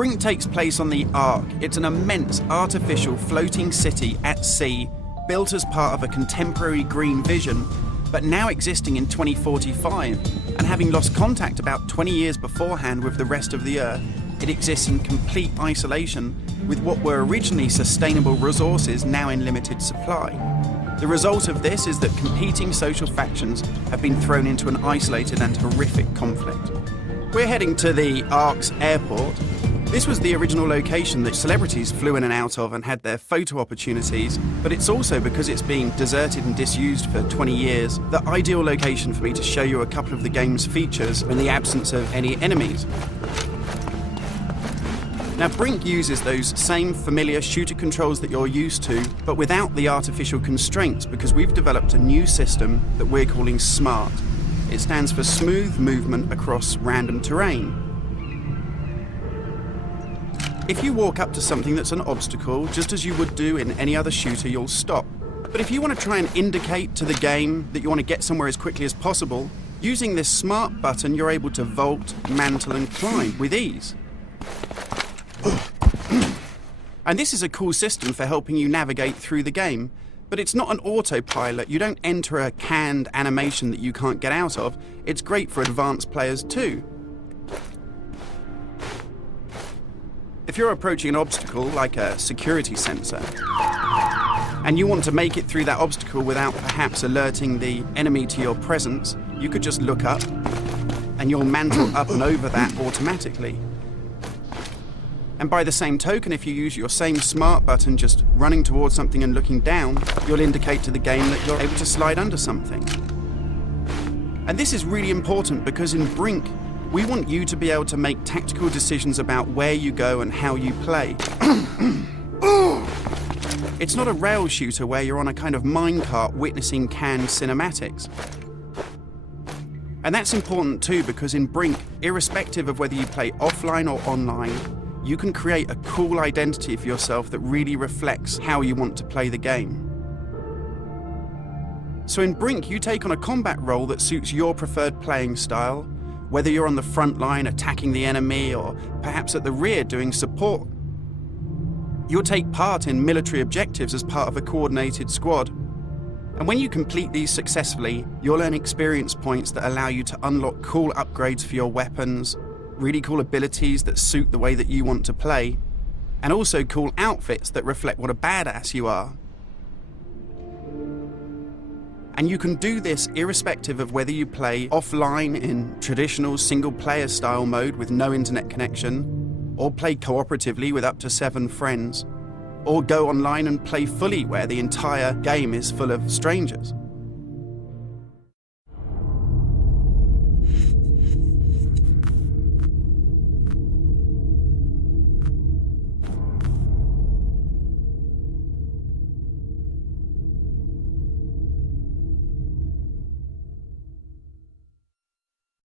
Brink takes place on the Ark. It's an immense artificial floating city at sea, built as part of a contemporary green vision, but now existing in 2045, and having lost contact about 20 years beforehand with the rest of the Earth, it exists in complete isolation with what were originally sustainable resources now in limited supply. The result of this is that competing social factions have been thrown into an isolated and horrific conflict. We're heading to the Ark's airport. This was the original location that celebrities flew in and out of and had their photo opportunities, but it's also, because it's been deserted and disused for 20 years, the ideal location for me to show you a couple of the game's features in the absence of any enemies. Now, Brink uses those same familiar shooter controls that you're used to, but without the artificial constraints, because we've developed a new system that we're calling SMART. It stands for Smooth Movement Across Random Terrain. If you walk up to something that's an obstacle, just as you would do in any other shooter, you'll stop. But if you want to try and indicate to the game that you want to get somewhere as quickly as possible, using this SMART button, you're able to vault, mantle, and climb with ease. And this is a cool system for helping you navigate through the game, but it's not an autopilot. You don't enter a canned animation that you can't get out of. It's great for advanced players too. If you're approaching an obstacle like a security sensor, and you want to make it through that obstacle without perhaps alerting the enemy to your presence, you could just look up and you'll mantle up and over that automatically. And by the same token, if you use your same SMART button just running towards something and looking down, you'll indicate to the game that you're able to slide under something. And this is really important because in Brink, we want you to be able to make tactical decisions about where you go and how you play. It's not a rail shooter where you're on a kind of minecart witnessing canned cinematics. And that's important too, because in Brink, irrespective of whether you play offline or online, you can create a cool identity for yourself that really reflects how you want to play the game. So in Brink, you take on a combat role that suits your preferred playing style, whether you're on the front line attacking the enemy or perhaps at the rear doing support. You'll take part in military objectives as part of a coordinated squad. And when you complete these successfully, you'll earn experience points that allow you to unlock cool upgrades for your weapons, really cool abilities that suit the way that you want to play, and also cool outfits that reflect what a badass you are. And you can do this irrespective of whether you play offline in traditional single-player style mode with no internet connection, or play cooperatively with up to 7 friends, or go online and play fully where the entire game is full of strangers.